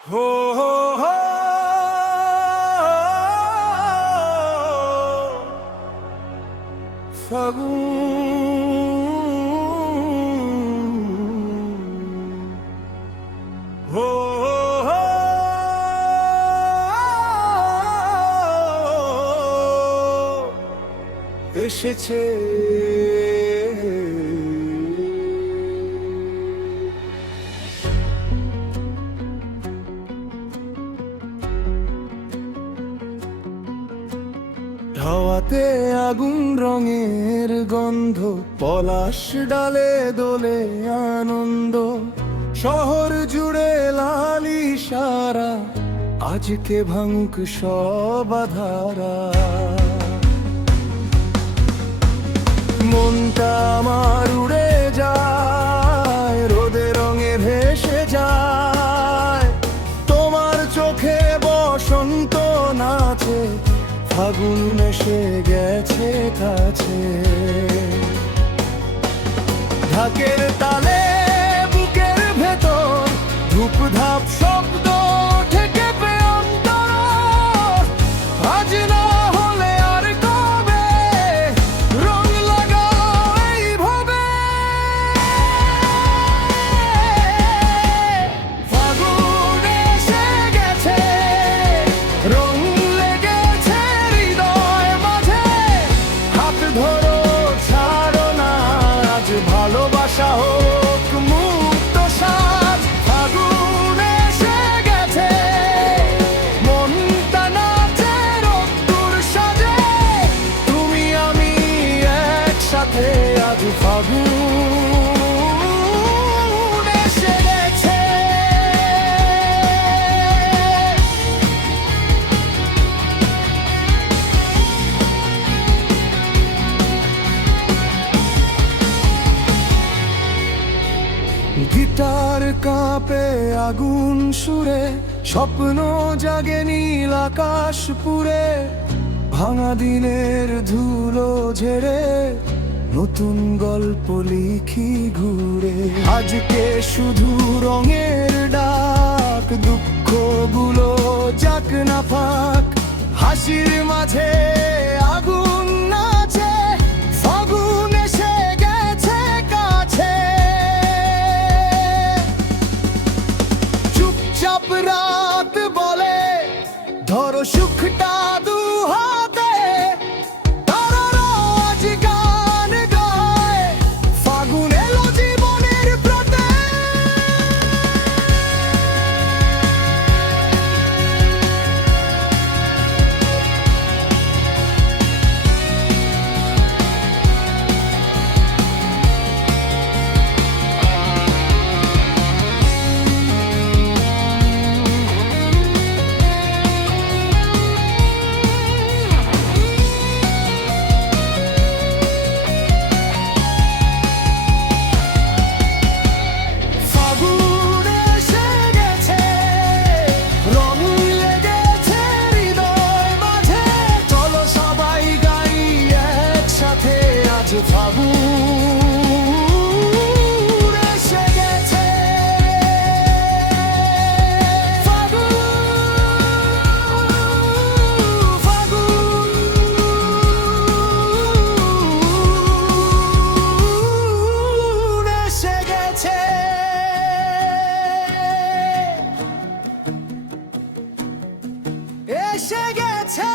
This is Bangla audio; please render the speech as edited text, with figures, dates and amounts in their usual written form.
হো হো হো ফাগুন হো হো এসেছে। হাওয়াতে আগুন রঙের গন্ধ, পলাশ ডালে দোলে আনন্দ, শহর জুড়ে লাল ইশারা, আজকে ভাঙুক সব ধারা। মনটা আমার উড়ে যায়, রোদে রঙে ভেসে যায়, তোমার চোখে বসন্ত নাচে, ফাগুন এসে গেছে কাছে। ঢাকের তালে বুকের ভেতর ধূপ ধাপ শব্দ থেকে অন্তর, আজ না হলে আর কবে রং লাগাও এইভাবে। ফাগুন এসে গেছে, রং লেগেছে হৃদয় মাঝে, হাত ধরো ছাড়ো না, আজ ভালোবাসা হোক মুক্ত সাজ। ফাগুন এসে গেছে, মনটা নাচে রোদ্দুর সাজে, তুমি আমি একসাথে, আজ ফাগুন এসে গেছে। গিটার কাঁপে আগুন সুরে, স্বপ্ন জাগে নীল আকাশ পুরে, ভাঙা দিনের ধুলো ঝেড়ে নতুন গল্প লিখি ঘুরে। আজকে শুধু রঙের ডাক, দুঃখগুলো যাক না ফাঁক, হাসির মাঝে আগুন নাচে, ফাগুন এসে গেছে কাছে। চুপচাপ রাত বলে ধরো সুখটা দু হাতে, তারারা আজ গান গায়, ফাগুন এলো জীবনের প্রাতে। ফাগুন এসে গেছে, রং লেগেছে হৃদয় মাঝে, চলো সবাই গাই একসাথে, আজ ফাগুন এসে গেছে। ফাগুন ফাগুন এসে গেছে। এসে গেছে।